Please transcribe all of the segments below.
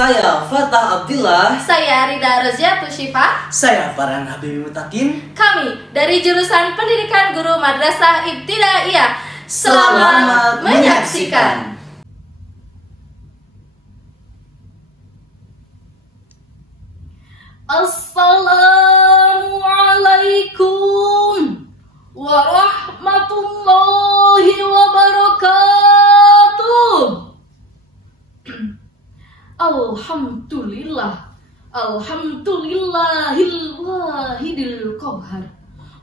Saya Fatah Abdillah. Saya Rida Roziatul Syifa. Saya Farhan Habibie Mutakin. Kami dari jurusan Pendidikan Guru Madrasah Ibtidaiyah. Selamat menyaksikan. Assalamualaikum warahmatullahi wabarakatuh. Alhamdulillahil wahidil qahhar,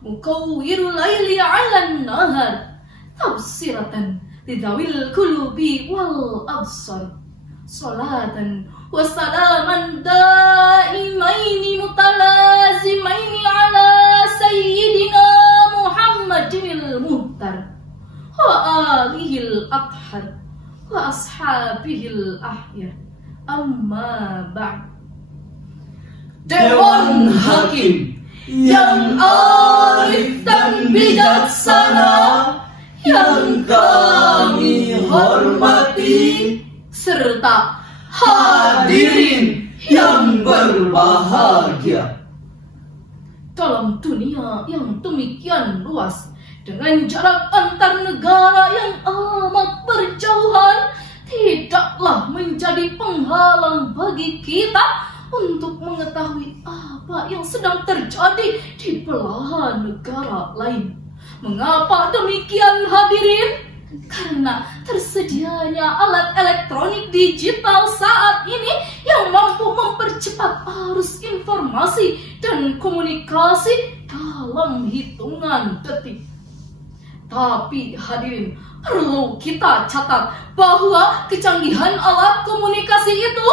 mukawwirul laili 'alan nahar, tafsiratan lidawil qulubi wal absar, salatan wa salaman daimaini mutalazimaini ala sayyidina Muhammadinil muhtar wa alihil athhar wa ashabihil ahyar. Amma ba'd. Dewan Hakim yang arif dan bijaksana, yang kami hormati, serta hadirin yang berbahagia. dalam dunia yang demikian luas, dengan jarak antar negara yang amat berjauhan, tidaklah menjadi penghalang bagi kita untuk mengetahui apa yang sedang terjadi di belahan negara lain. Mengapa demikian, hadirin? Karena tersedianya alat elektronik digital saat ini yang mampu mempercepat arus informasi dan komunikasi dalam hitungan detik. Tapi hadirin, perlu kita catat bahwa kecanggihan alat komunikasi itu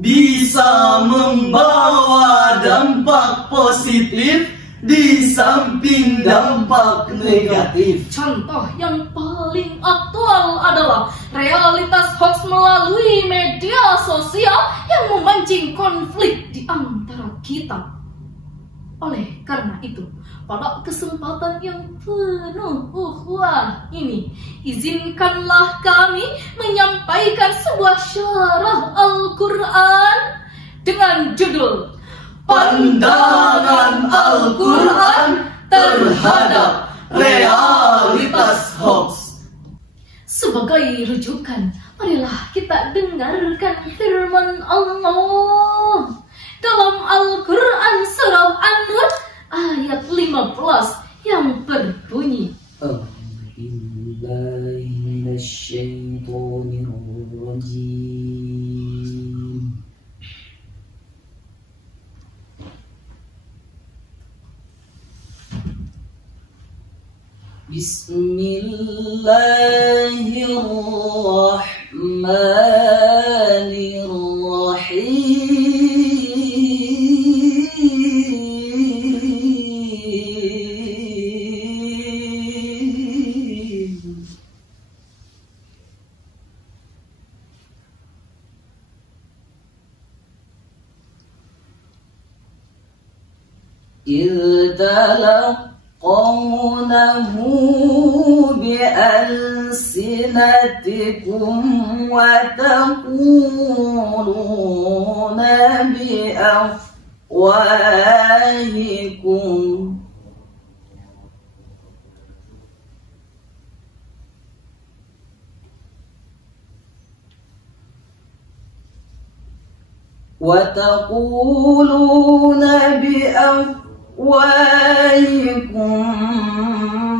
bisa membawa dampak positif di samping dampak negatif. Contoh yang paling aktual adalah realitas hoax melalui media sosial yang memancing konflik di antara kita. Oleh karena itu, pada kesempatan yang penuh ukhuwah ini, izinkanlah kami menyampaikan sebuah syarah Al-Quran dengan judul Pandangan Al-Quran terhadap realitas hoax. Sebagai rujukan, marilah kita dengarkan firman Allah dalam Al-Quran surah An-Nur ayat 15 yang berbunyi, Bismillahirrahmanirrahim. إذ تلقونه بألسنتكم وتقولون بأفواهكم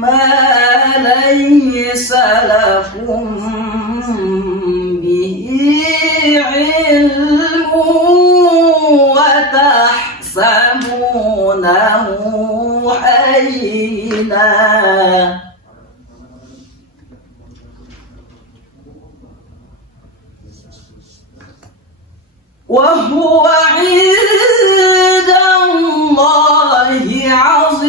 ما ليس لكم به علم وتحسبونه هينا وهو عند الله عظيم.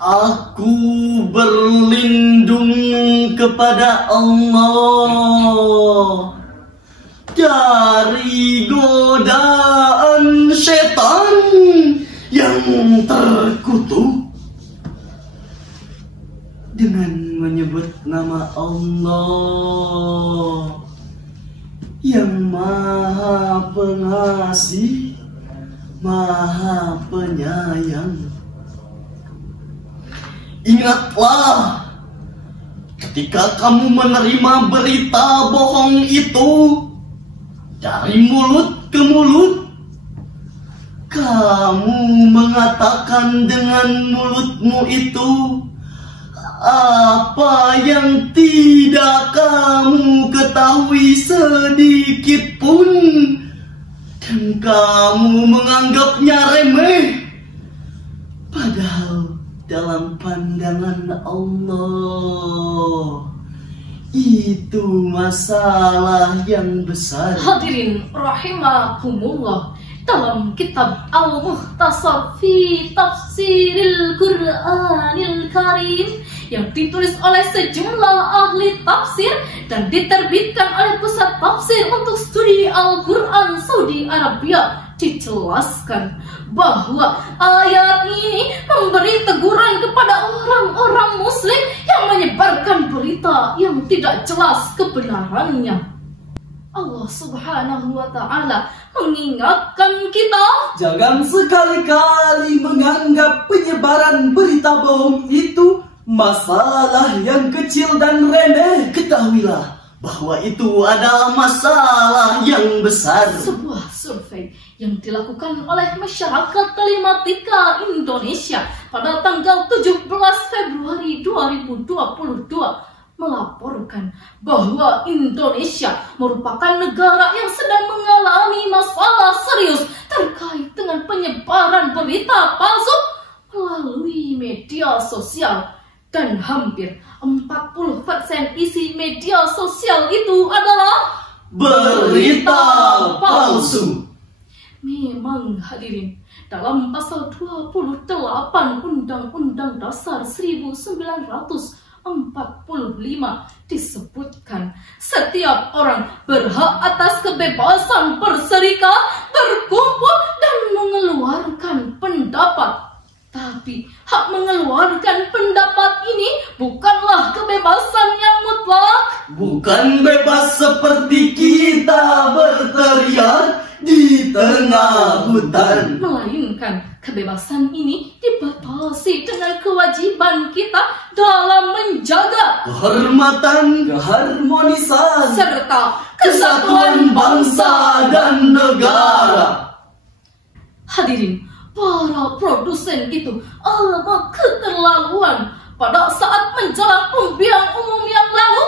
Aku berlindung kepada Allah dari godaan setan yang terkutuk dengan menyebut nama Allah yang Maha Pengasih, Maha Penyayang. Ingatlah, ketika kamu menerima berita bohong itu dari mulut ke mulut, kamu mengatakan dengan mulutmu itu apa yang tidak kamu ketahui sedikit pun, dan kamu menganggapnya remeh, padahal dalam pandangan Allah itu masalah yang besar. Hadirin rahimakumullah, dalam kitab Al-Mukhtasar fi Tafsiril Qur'anil Karim yang ditulis oleh sejumlah ahli tafsir dan diterbitkan oleh Pusat Tafsir untuk Studi Al-Quran Saudi Arabia, dijelaskan bahwa ayat ini memberi teguran kepada orang-orang muslim yang menyebarkan berita yang tidak jelas kebenarannya. Allah Subhanahu wa Ta'ala mengingatkan kita, jangan sekali-kali menganggap penyebaran berita bohong itu masalah yang kecil dan remeh. Ketahuilah bahwa itu adalah masalah yang besar. Sebuah survei yang dilakukan oleh masyarakat telematika Indonesia pada tanggal 17 Februari 2022 melaporkan bahwa Indonesia merupakan negara yang sedang mengalami masalah serius terkait dengan penyebaran berita palsu melalui media sosial, dan hampir 40% isi media sosial itu adalah berita palsu. Memang hadirin, dalam pasal 28 Undang-Undang Dasar 1945 disebutkan setiap orang berhak atas kebebasan berserikat, berkumpul, dan mengeluarkan pendapat. Tapi hak mengeluarkan pendapat ini bukanlah kebebasan yang mutlak. Bukan bebas seperti kita berteriak di tengah hutan, melainkan kebebasan ini dibatasi dengan kewajiban kita dalam menjaga kehormatan, keharmonisan, serta kesatuan bangsa dan negara. Hadirin, para produsen itu amat keterlaluan. Pada saat menjelang pemilihan umum yang lalu,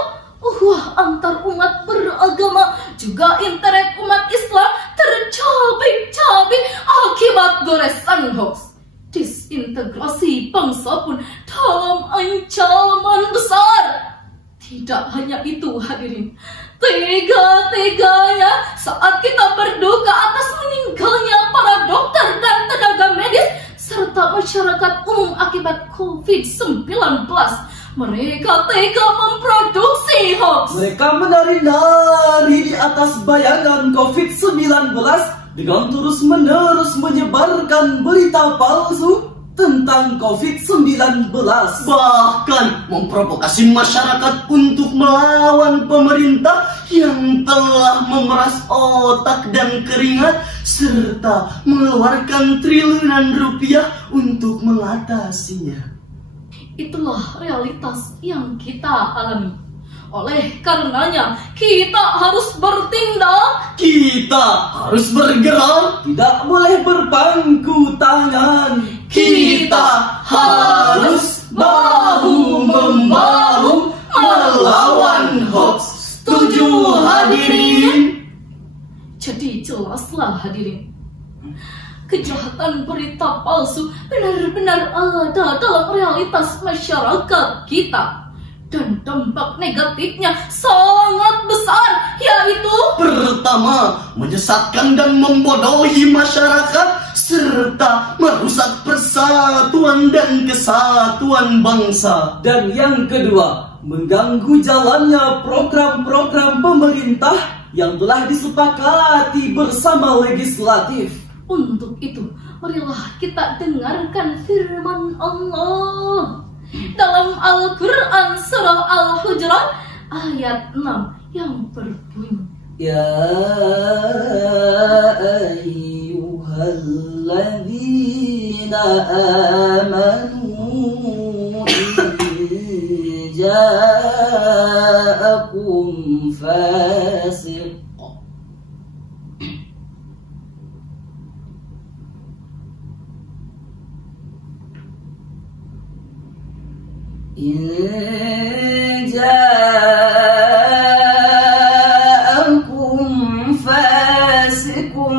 antar umat beragama juga internet umat Islam tercabik-cabik akibat goresan hoax. Disintegrasi bangsa pun dalam ancaman besar. Tidak hanya itu hadirin, tega-teganya saat kita berduka atas meninggalnya para dokter dan tenaga medis serta masyarakat umum akibat COVID-19, mereka tega memproduksi hoax. Mereka menari-nari di atas bayangan COVID-19 dengan terus-menerus menyebarkan berita palsu tentang COVID-19, bahkan memprovokasi masyarakat untuk melawan pemerintah yang telah memeras otak dan keringat serta mengeluarkan triliunan rupiah untuk mengatasinya. Itulah realitas yang kita alami. Oleh karenanya, kita harus bertindak. Kita harus bergerak, tidak boleh berpangku tangan. Kita harus bahu-membahu melawan hoax. Setuju hadirin? Jadi jelaslah hadirin, kejahatan berita palsu benar-benar ada dalam realitas masyarakat kita. Dan dampak negatifnya sangat besar, yaitu pertama, menyesatkan dan membodohi masyarakat serta merusak persatuan dan kesatuan bangsa. Dan yang kedua, mengganggu jalannya program-program pemerintah yang telah disepakati bersama legislatif. Untuk itu, marilah kita dengarkan firman Allah. dalam Al-Quran surah Al-Hujurat ayat 6 yang berbunyi, Ya ayyuhalladzina amanu in ja'akum fasiq in ja'akum fasiqun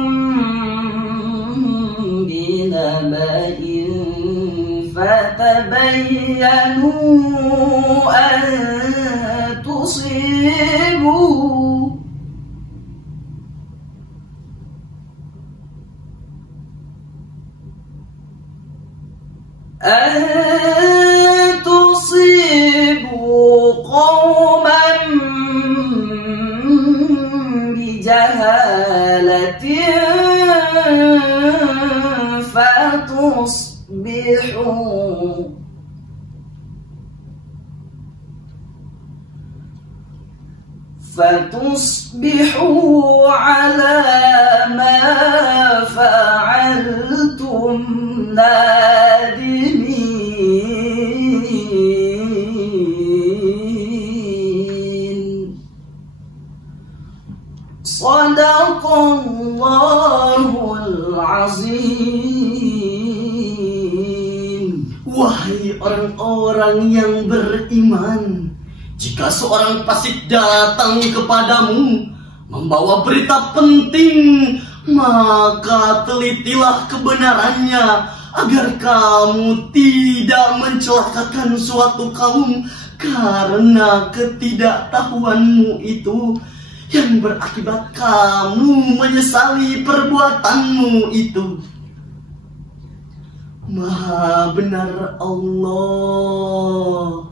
binaba'in fatabayyanu an tusibu qawman bijahalatin fatusbihu ala ma fa'altum nadimin. Shadaqallahul azim. Wahai orang-orang yang beriman, jika seorang fasik datang kepadamu membawa berita penting, maka telitilah kebenarannya agar kamu tidak mencelakakan suatu kaum karena ketidaktahuanmu itu yang berakibat kamu menyesali perbuatanmu itu. Maha benar Allah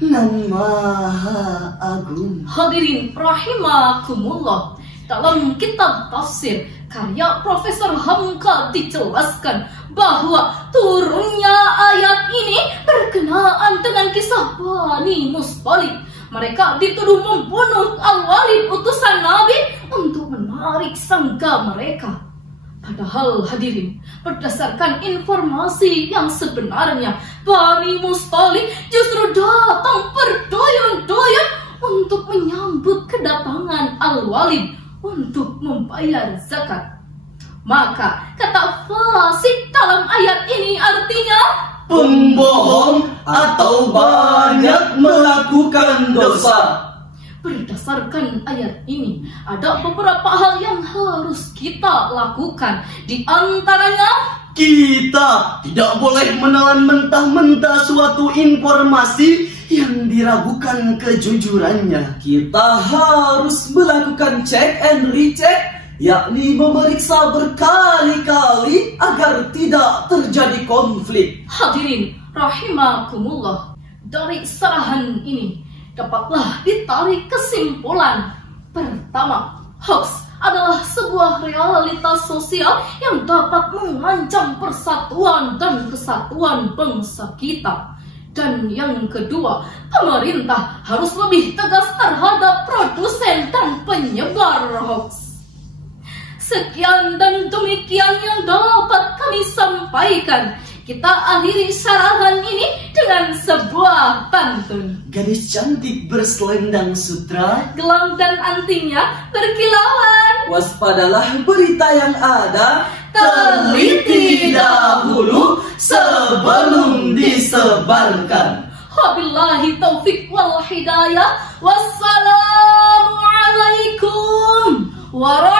nan Maha Agung. Hadirin rahimakumullah, dalam kitab tafsir karya Profesor Hamka dijelaskan bahwa turunnya ayat ini berkenaan dengan kisah Bani Musthalib. Mereka dituduh membunuh Al-Walid utusan Nabi untuk menarik sangka mereka. Padahal hadirin, berdasarkan informasi yang sebenarnya, Bani Musthalib justru datang berduyun-duyun untuk menyambut kedatangan Al-Walid untuk membayar zakat. Maka kata fasik dalam ayat ini artinya pembohong atau banyak melakukan dosa. Berdasarkan ayat ini, ada beberapa hal yang harus kita lakukan. Di antaranya, kita tidak boleh menelan mentah-mentah suatu informasi yang diragukan kejujurannya. Kita harus melakukan check and recheck, yakni memeriksa berkali-kali agar tidak terjadi konflik. Hadirin rahimakumullah, dari sarahan ini dapatlah ditarik kesimpulan. Pertama, hoax adalah sebuah realitas sosial yang dapat mengancam persatuan dan kesatuan bangsa kita. Dan yang kedua, pemerintah harus lebih tegas terhadap produsen dan penyebar hoax. Sekian dan demikian yang dapat kami sampaikan. Kita akhiri sarahan ini dengan sebuah pantun. Gadis cantik berselendang sutra, gelang dan antingnya berkilauan. Waspadalah berita yang ada, teliti dahulu sebelum disebarkan. Wabillahi taufik wal hidayah. Wassalamualaikum warahmatullahi